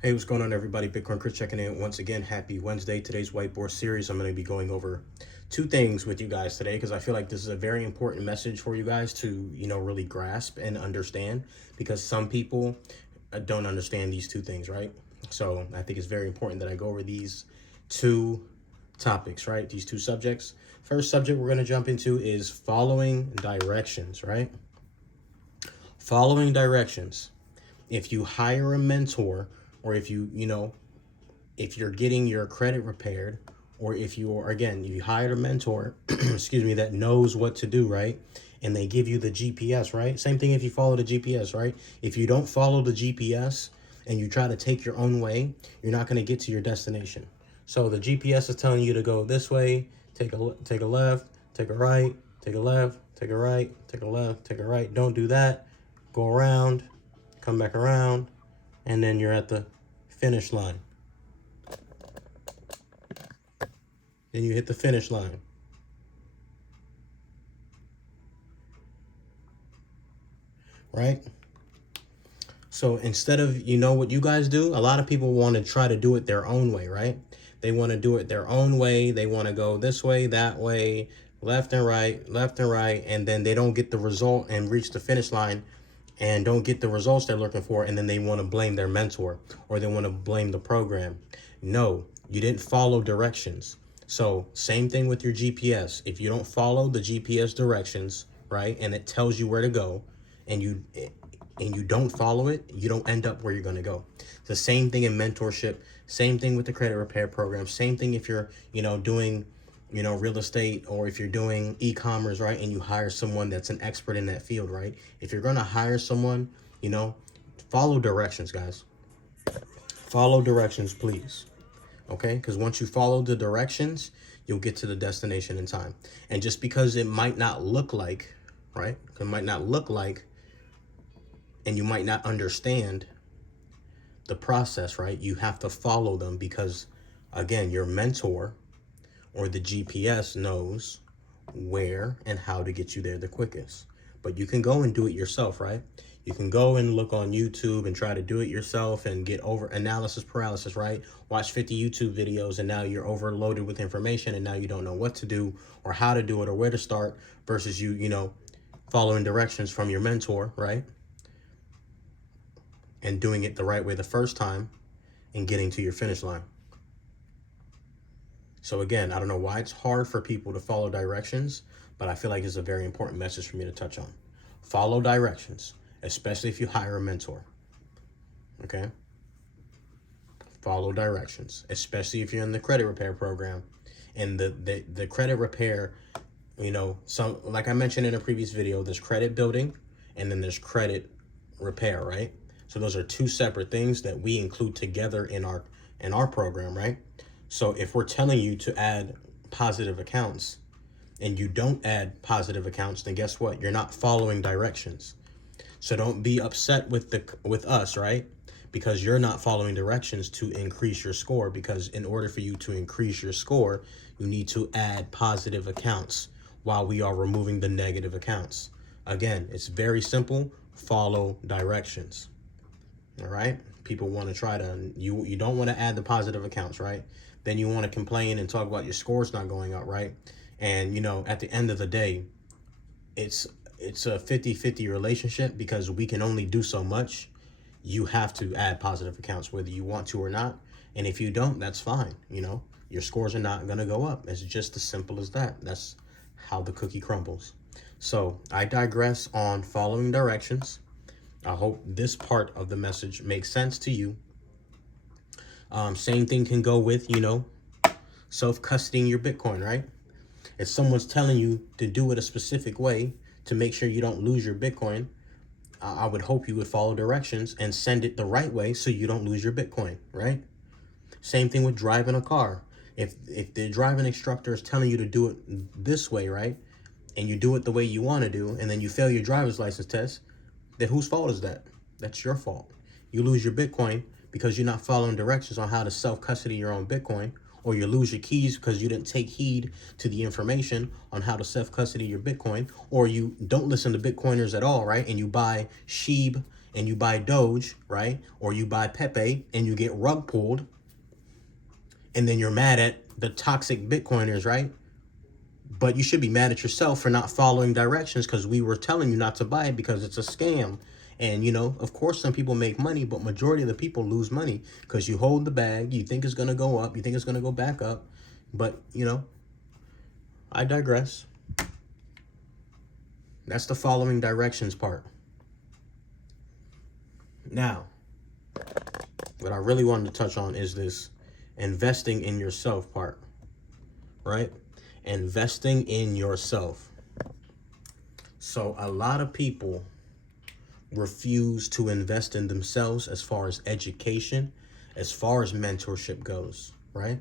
Hey, what's going on, everybody? Bitcoin Chris checking in once again. Happy Wednesday. Today's whiteboard series, I'm going to be going over two things with you guys today because I feel like this is a very important message for you guys to, really grasp and understand, because some people don't understand these two things, right? So I think it's very important that I go over these two topics, right? These two subjects. First subject we're going to jump into is following directions, right? Following directions. If you hire a mentor, or if if you're getting your credit repaired, or if you are, again, if you hired a mentor, excuse me, that knows what to do, right? And they give you the GPS, right? Same thing if you follow the GPS, right? If you don't follow the GPS and you try to take your own way, you're not going to get to your destination. So the GPS is telling you to go this way, take a left, take a right, take a left, take a right, take a left, take a right. Don't do that. Go around, come back around, and then you're at the finish line. Then you hit the finish line. Right? So instead of, what you guys do, a lot of people want to try to do it their own way, right? They want to do it their own way. They want to go this way, that way, left and right, and then they don't get the result and reach the finish line and don't get the results they're looking for, and then they want to blame their mentor or they want to blame the program. No, you didn't follow directions. So same thing with your GPS. If you don't follow the GPS directions, right, and it tells you where to go, and you don't follow it, you don't end up where you're going to go. It's the same thing in mentorship, same thing with the credit repair program, same thing if you're, doing, real estate, or if you're doing e-commerce, right? And you hire someone that's an expert in that field, right? If you're going to hire someone, follow directions, guys. Follow directions, please. Okay? Because once you follow the directions, you'll get to the destination in time. And just because it might not look like, right? It might not look like, and you might not understand the process, right? You have to follow them because, again, your mentor or the GPS knows where and how to get you there the quickest. But you can go and do it yourself, right? You can go and look on YouTube and try to do it yourself and get over analysis paralysis, right? Watch 50 YouTube videos and now you're overloaded with information and now you don't know what to do or how to do it or where to start, versus you following directions from your mentor, right? And doing it the right way the first time and getting to your finish line. So again, I don't know why it's hard for people to follow directions, but I feel like it's a very important message for me to touch on. Follow directions, especially if you hire a mentor. Okay? Follow directions, especially if you're in the credit repair program. And the credit repair, some, like I mentioned in a previous video, there's credit building and then there's credit repair, right? So those are two separate things that we include together in our program, right? So if we're telling you to add positive accounts and you don't add positive accounts, then guess what? You're not following directions. So don't be upset with us, right? Because you're not following directions to increase your score, because in order for you to increase your score, you need to add positive accounts while we are removing the negative accounts. Again, it's very simple. Follow directions. All right? People want to try to, you don't want to add the positive accounts, right? Then you want to complain and talk about your scores not going up, right? And, at the end of the day, it's a 50-50 relationship, because we can only do so much. You have to add positive accounts whether you want to or not. And if you don't, that's fine. Your scores are not going to go up. It's just as simple as that. That's how the cookie crumbles. So I digress on following directions. I hope this part of the message makes sense to you. Same thing can go with, self-custodying your Bitcoin, right? If someone's telling you to do it a specific way to make sure you don't lose your Bitcoin, I would hope you would follow directions and send it the right way so you don't lose your Bitcoin, right? Same thing with driving a car. If the driving instructor is telling you to do it this way, right, and you do it the way you want to do, and then you fail your driver's license test, then whose fault is that? That's your fault. You lose your Bitcoin because you're not following directions on how to self-custody your own Bitcoin, or you lose your keys because you didn't take heed to the information on how to self-custody your Bitcoin, or you don't listen to Bitcoiners at all, right? And you buy SHIB and you buy Doge, right? Or you buy Pepe and you get rug pulled, and then you're mad at the toxic Bitcoiners, right? But you should be mad at yourself for not following directions, because we were telling you not to buy it because it's a scam. And, you know, of course, some people make money, but majority of the people lose money because you hold the bag. You think it's going to go up. You think it's going to go back up. But, you know, I digress. That's the following directions part. Now, what I really wanted to touch on is this investing in yourself part, right? Investing in yourself. So a lot of people refuse to invest in themselves as far as education, as far as mentorship goes, right?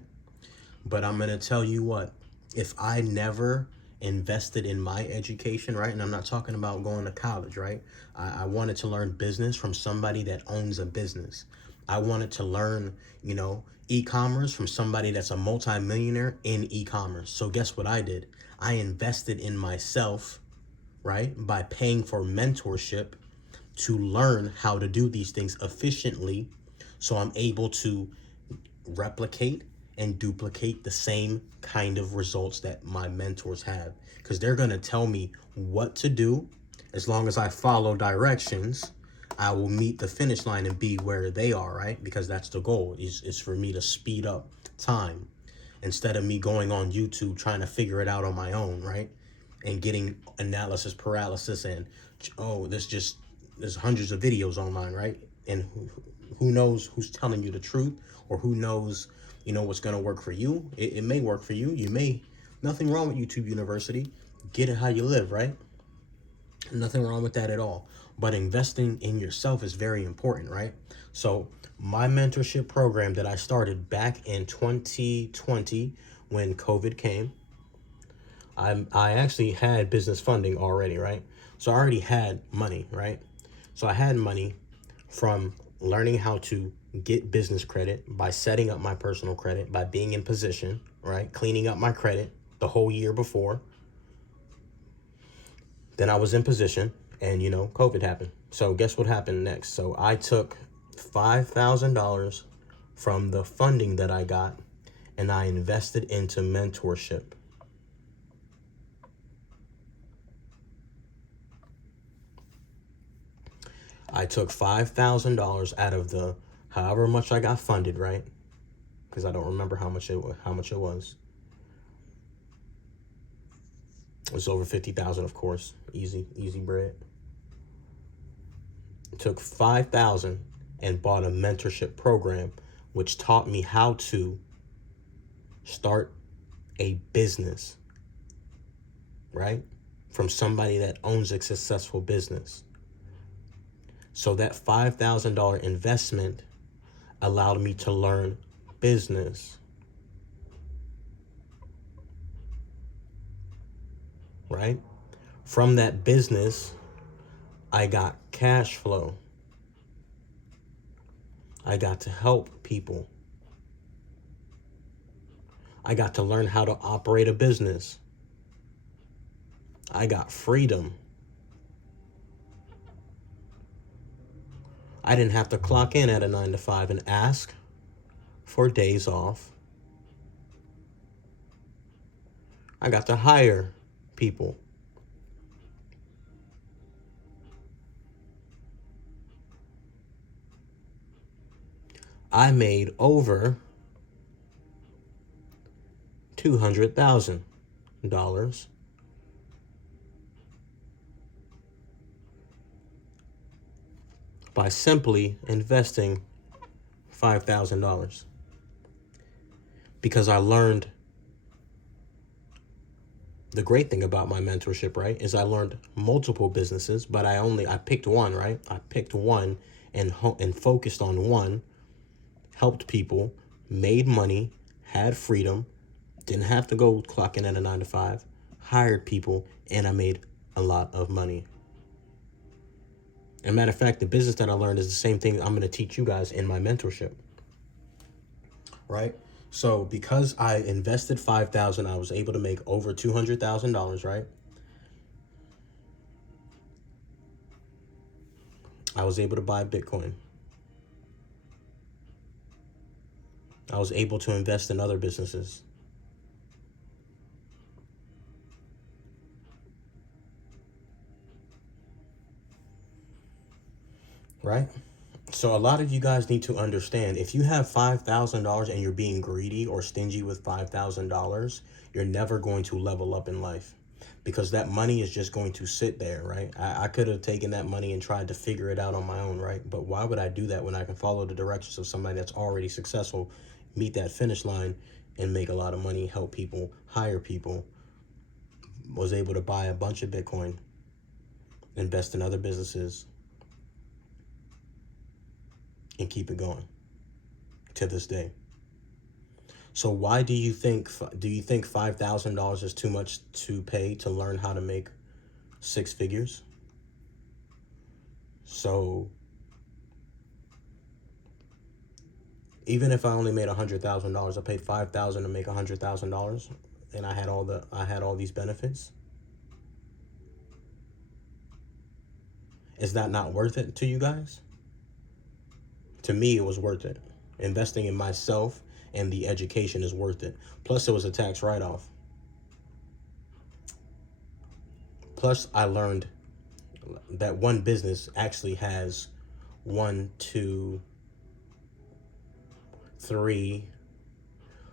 But I'm going to tell you what, if I never invested in my education, right? And I'm not talking about going to college, right? I wanted to learn business from somebody that owns a business. I wanted to learn, you know, e-commerce from somebody that's a multimillionaire in e-commerce. So guess what I did? I invested in myself, right? By paying for mentorship to learn how to do these things efficiently, so I'm able to replicate and duplicate the same kind of results that my mentors have, because they're going to tell me what to do. As long as I follow directions, I will meet the finish line and be where they are, right? Because that's the goal, is for me to speed up time instead of me going on YouTube trying to figure it out on my own, right? And getting analysis paralysis and, oh, there's hundreds of videos online, right? And who knows who's telling you the truth, or who knows, you know, what's going to work for you. It may work for you. You may, nothing wrong with YouTube University. Get it how you live, right? Nothing wrong with that at all. But investing in yourself is very important, right? So my mentorship program that I started back in 2020 when COVID came, I actually had business funding already, right? So I already had money, right? So I had money from learning how to get business credit, by setting up my personal credit, by being in position, right? Cleaning up my credit the whole year before. Then I was in position, and, you know, COVID happened. So guess what happened next? So I took $5,000 from the funding that I got, and I invested into mentorship. I took $5,000 out of the however much I got funded, right? Because I don't remember how much it was. It was over 50,000, of course. Easy bread. Took 5,000 and bought a mentorship program, which taught me how to start a business, right? From somebody that owns a successful business. So that $5,000 investment allowed me to learn business, right? From that business, I got cash flow. I got to help people. I got to learn how to operate a business. I got freedom. I didn't have to clock in at a 9 to 5 and ask for days off. I got to hire people. I made over $200,000 by simply investing $5,000, because I learned. The great thing about my mentorship, right, is I learned multiple businesses, but I picked one, right? I picked one and focused on one, helped people, made money, had freedom, didn't have to go clock in at a 9 to 5, hired people, and I made a lot of money. As a matter of fact, the business that I learned is the same thing I'm going to teach you guys in my mentorship, right? So because I invested $5,000, I was able to make over $200,000, right? I was able to buy Bitcoin. I was able to invest in other businesses. Right? So a lot of you guys need to understand, if you have $5,000 and you're being greedy or stingy with $5,000, you're never going to level up in life, because that money is just going to sit there, right? I could have taken that money and tried to figure it out on my own, right? But why would I do that when I can follow the directions of somebody that's already successful, meet that finish line, and make a lot of money, help people, hire people, was able to buy a bunch of Bitcoin, invest in other businesses, and keep it going to this day. So why do you think $5,000 is too much to pay to learn how to make 6 figures? So even if I only made $100,000, I paid $5,000 to make $100,000, and I had all these benefits. Is that not worth it to you guys? To me, it was worth it. Investing in myself and the education is worth it. Plus, it was a tax write-off. Plus, I learned that one business actually has 1, 2, 3,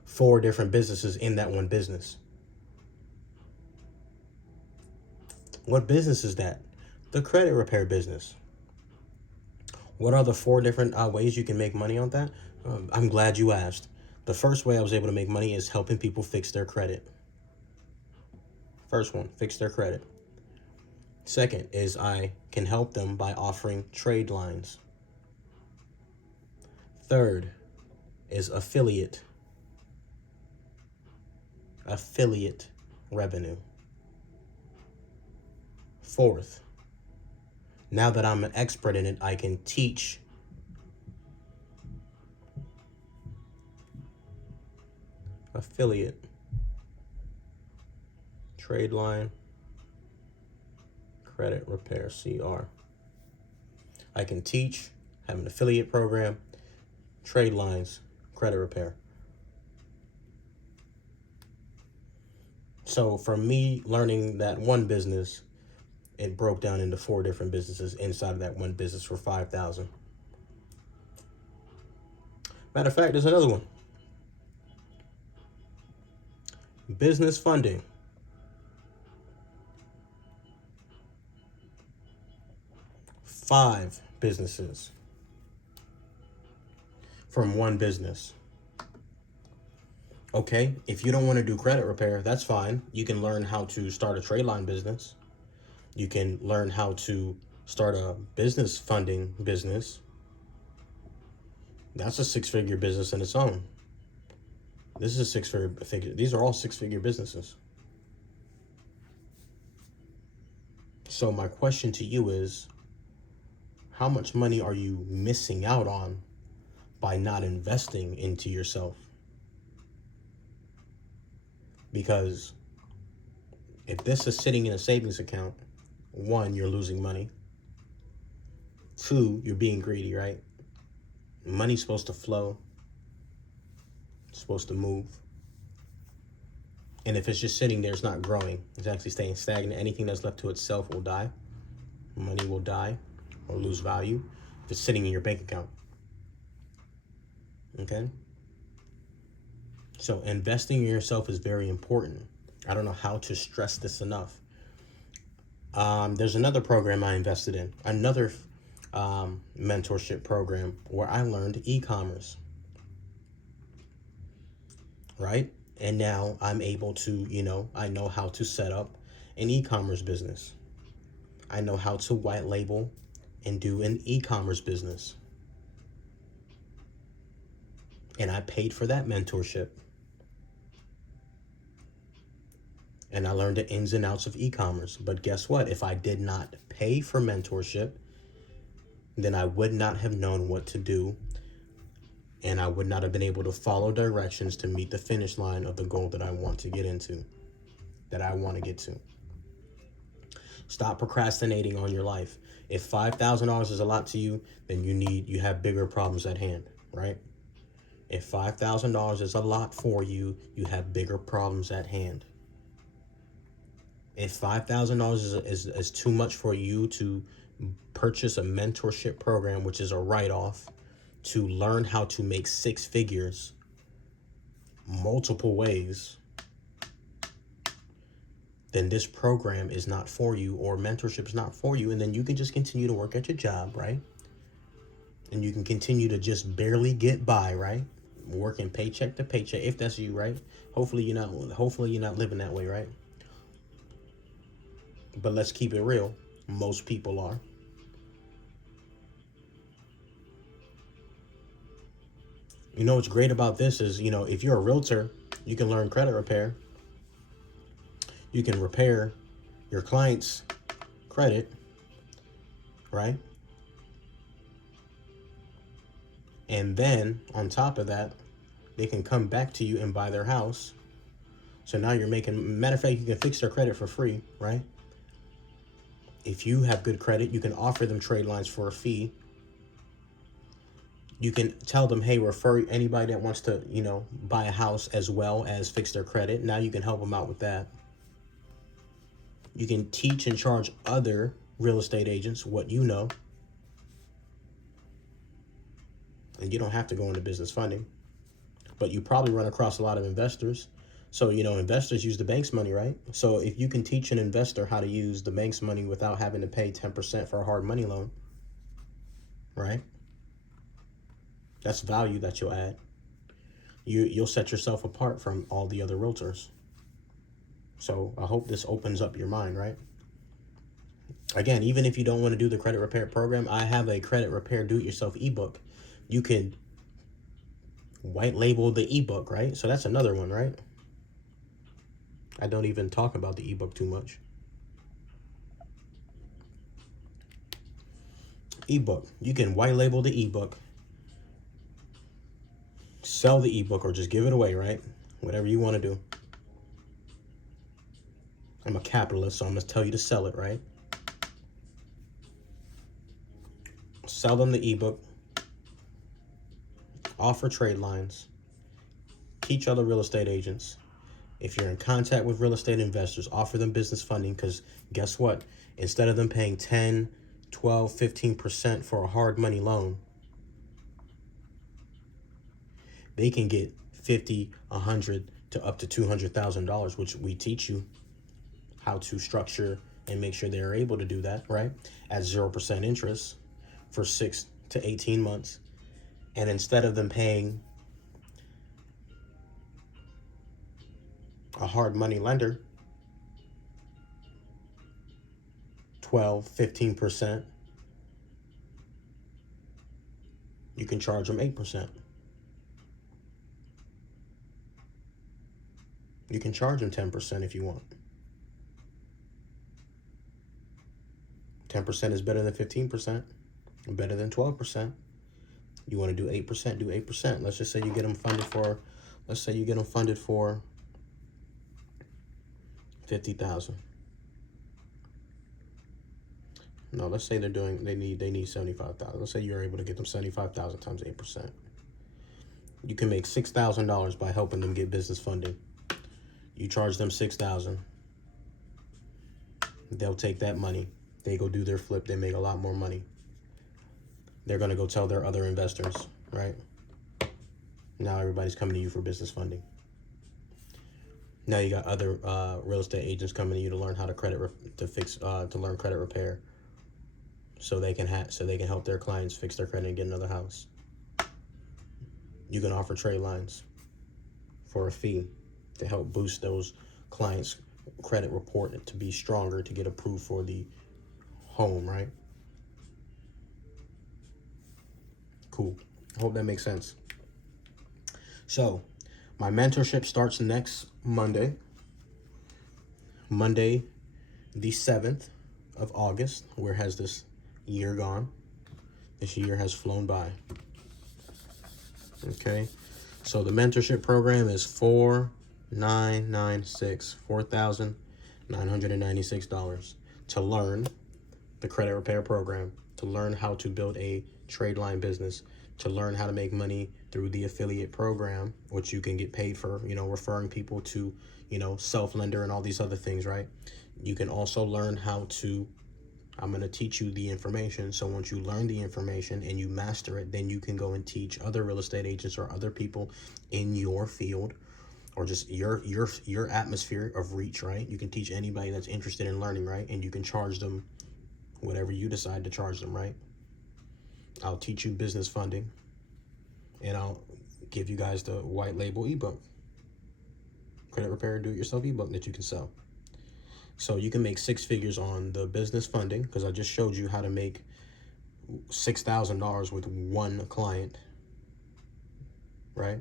4 different businesses in that one business. What business is that? The credit repair business. What are the 4 different ways you can make money on that? I'm glad you asked. The first way I was able to make money is helping people fix their credit. First one, fix their credit. Second is I can help them by offering trade lines. Third is affiliate revenue. Fourth, now that I'm an expert in it, I can teach affiliate, trade line, credit repair, CR. I can teach, have an affiliate program, trade lines, credit repair. So for me, learning that one business, it broke down into 4 different businesses inside of that one business for $5,000. Matter of fact, there's another one. Business funding. Five businesses from one business. Okay, if you don't want to do credit repair, that's fine. You can learn how to start a trade line business. You can learn how to start a business funding business. That's a 6-figure business in its own. This is a 6-figure. These are all 6-figure businesses. So my question to you is, how much money are you missing out on by not investing into yourself? Because if this is sitting in a savings account, 1, you're losing money. 2, you're being greedy, right? Money's supposed to flow. It's supposed to move. And if it's just sitting there, it's not growing. It's actually staying stagnant. Anything that's left to itself will die. Money will die or lose value if it's sitting in your bank account. Okay? So investing in yourself is very important. I don't know how to stress this enough. There's another program I invested in, another mentorship program where I learned e-commerce, right? And now I'm able to, I know how to set up an e-commerce business. I know how to white label and do an e-commerce business. And I paid for that mentorship. And I learned the ins and outs of e-commerce. But guess what? If I did not pay for mentorship, then I would not have known what to do. And I would not have been able to follow directions to meet the finish line of the goal that I want to get into, that I want to get to. Stop procrastinating on your life. If $5,000 is a lot to you, then you have bigger problems at hand, right? If $5,000 is a lot for you, you have bigger problems at hand. If $5,000 is too much for you to purchase a mentorship program, which is a write-off, to learn how to make six figures multiple ways, then this program is not for you, or mentorship is not for you. And then you can just continue to work at your job, right? And you can continue to just barely get by, right? Working paycheck to paycheck, if that's you, right? Hopefully you're not living that way, right? But let's keep it real. Most people are. You know what's great about this is, if you're a realtor, you can learn credit repair. You can repair your client's credit, right? And then on top of that, they can come back to you and buy their house. So now you're making, matter of fact, you can fix their credit for free, right? If you have good credit, you can offer them trade lines for a fee. You can tell them, hey, refer anybody that wants to, buy a house as well as fix their credit. Now you can help them out with that. You can teach and charge other real estate agents what you know. And you don't have to go into business funding. But you probably run across a lot of investors. So, investors use the bank's money, right? So if you can teach an investor how to use the bank's money without having to pay 10% for a hard money loan, right? That's value that you'll add. You'll set yourself apart from all the other realtors. So I hope this opens up your mind, right? Again, even if you don't want to do the credit repair program, I have a credit repair do-it-yourself ebook. You can white label the ebook, right? So that's another one, right? I don't even talk about the ebook too much. Ebook. You can white label the ebook, sell the ebook, or just give it away, right? Whatever you want to do. I'm a capitalist, so I'm going to tell you to sell it, right? Sell them the ebook. Offer trade lines. Teach other real estate agents. If you're in contact with real estate investors, offer them business funding, because guess what? Instead of them paying 10, 12, 15% for a hard money loan, they can get 50, 100 to up to $200,000, which we teach you how to structure and make sure they're able to do that, right? At 0% interest for 6 to 18 months. And instead of them paying a hard money lender 12, 15%, you can charge them 8%. You can charge them 10% if you want. 10% is better than 15%, and better than 12%. You want to do 8%, do 8%. Let's just say you get them funded for, $50,000. No, let's say they need 75,000. Let's say you're able to get them 75,000 times 8%. You can make $6,000 by helping them get business funding. You charge them $6,000. They'll take that money. They go do their flip. They make a lot more money. They're going to go tell their other investors, right? Now everybody's coming to you for business funding. Now you got other real estate agents coming to you to learn how to learn credit repair, so they can help their clients fix their credit and get another house. You can offer trade lines for a fee to help boost those clients' credit report to be stronger, to get approved for the home, right? Cool. I hope that makes sense. So, my mentorship starts next Monday, the 7th of August. Where has this year gone? This year has flown by. Okay. So the mentorship program is $4,996. to learn the credit repair program, to learn how to build a trade line business, to learn how to make money through the affiliate program, which you can get paid for, referring people to, self-lender and all these other things, right? You can also learn how to, I'm going to teach you the information. So once you learn the information and you master it, then you can go and teach other real estate agents or other people in your field, or just your atmosphere of reach, right? You can teach anybody that's interested in learning, right? And you can charge them whatever you decide to charge them, right? I'll teach you business funding, and I'll give you guys the white label ebook, credit repair do-it-yourself ebook that you can sell. So you can make 6 figures on the business funding, because I just showed you how to make $6,000 with one client, right?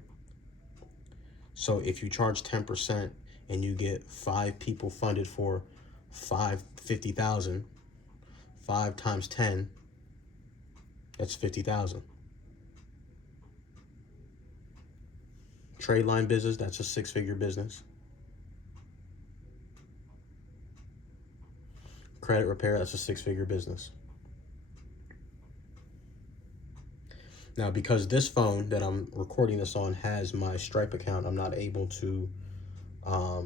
So if you charge 10% and you get 5 people funded for $50,000, 5 times 10, that's 50,000. Trade line business, that's a 6-figure business. Credit repair, that's a 6-figure business. Now, because this phone that I'm recording this on has my Stripe account, I'm not able to, let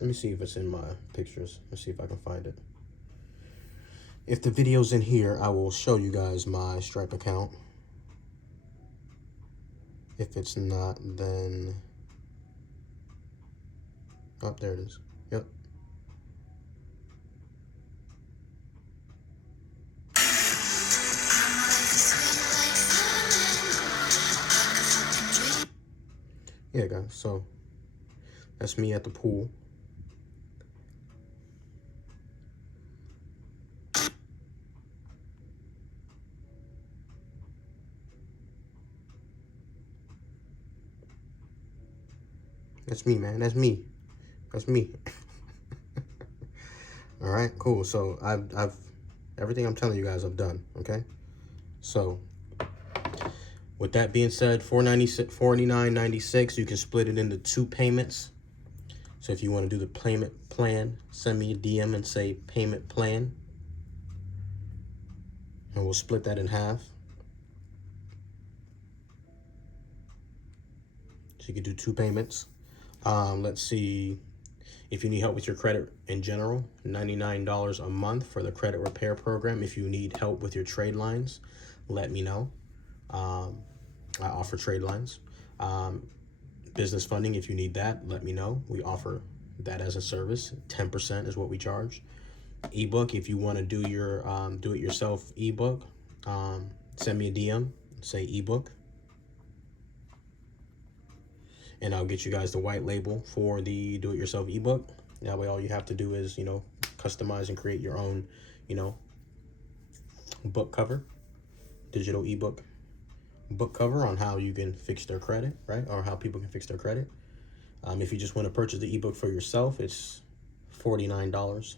me see if it's in my pictures. Let's see if I can find it. If the video's in here, I will show you guys my Stripe account. If it's not, then, oh, there it is. Yep. Yeah, guys, so that's me at the pool. That's me, man. That's me. That's me. All right, cool. So I've everything I'm telling you guys, I've done. Okay. So with that being said, $49.96. You can split it into 2 payments. So if you want to do the payment plan, send me a DM and say payment plan, and we'll split that in half. So you can do 2 payments. Let's see, if you need help with your credit in general, $99 a month for the credit repair program. If you need help with your trade lines, let me know. I offer trade lines. Business funding, if you need that, let me know. We offer that as a service. 10% is what we charge. Ebook, if you want to do your do-it-yourself ebook, send me a DM, say ebook, and I'll get you guys the white label for the do-it-yourself ebook. That way all you have to do is, customize and create your own, book cover, digital ebook book cover on how you can fix their credit, right? Or how people can fix their credit. If you just want to purchase the ebook for yourself, it's $49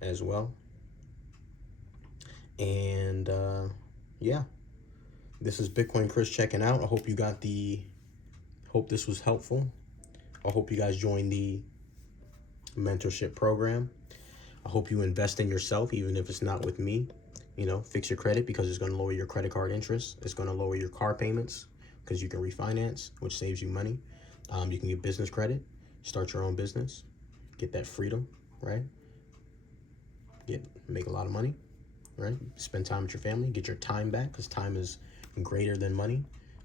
as well. And yeah, this is Bitcoin Chris checking out. I hope you got hope this was helpful. I hope you guys join the mentorship program. I hope you invest in yourself, even if it's not with me. Fix your credit, because it's going to lower your credit card interest. It's going to lower your car payments, because you can refinance, which saves you money. You can get business credit, start your own business, get that freedom, right? Make a lot of money, right? Spend time with your family, get your time back, because time is greater than money.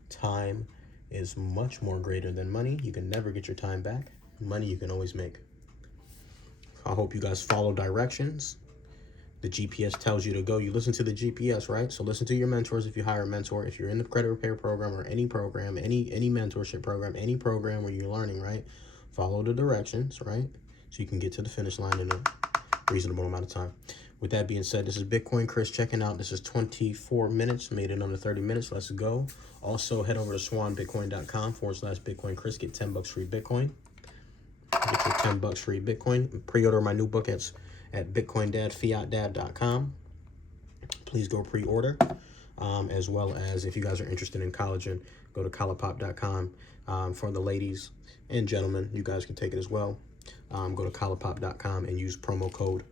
Time is much more greater than money. You can never get your time back. Money you can always make. I hope you guys follow directions. The GPS tells you to go. You listen to the GPS, right? So listen to your mentors if you hire a mentor. If you're in the credit repair program or any program, any mentorship program, any program where you're learning, right? Follow the directions, right? So you can get to the finish line in a reasonable amount of time. With that being said, this is Bitcoin Chris checking out. This is 24 minutes, made it under 30 minutes. Let's go. Also, head over to swanbitcoin.com/Bitcoin Chris. Get $10 free Bitcoin. Get your $10 free Bitcoin. Pre-order my new book at bitcoindadfiatdad.com. Please go pre-order. As well as, if you guys are interested in collagen, go to collapop.com. For the ladies and gentlemen, you guys can take it as well. Go to collapop.com and use promo code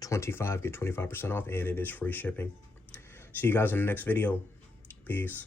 25, get 25% off, and it is free shipping. See you guys in the next video. Peace.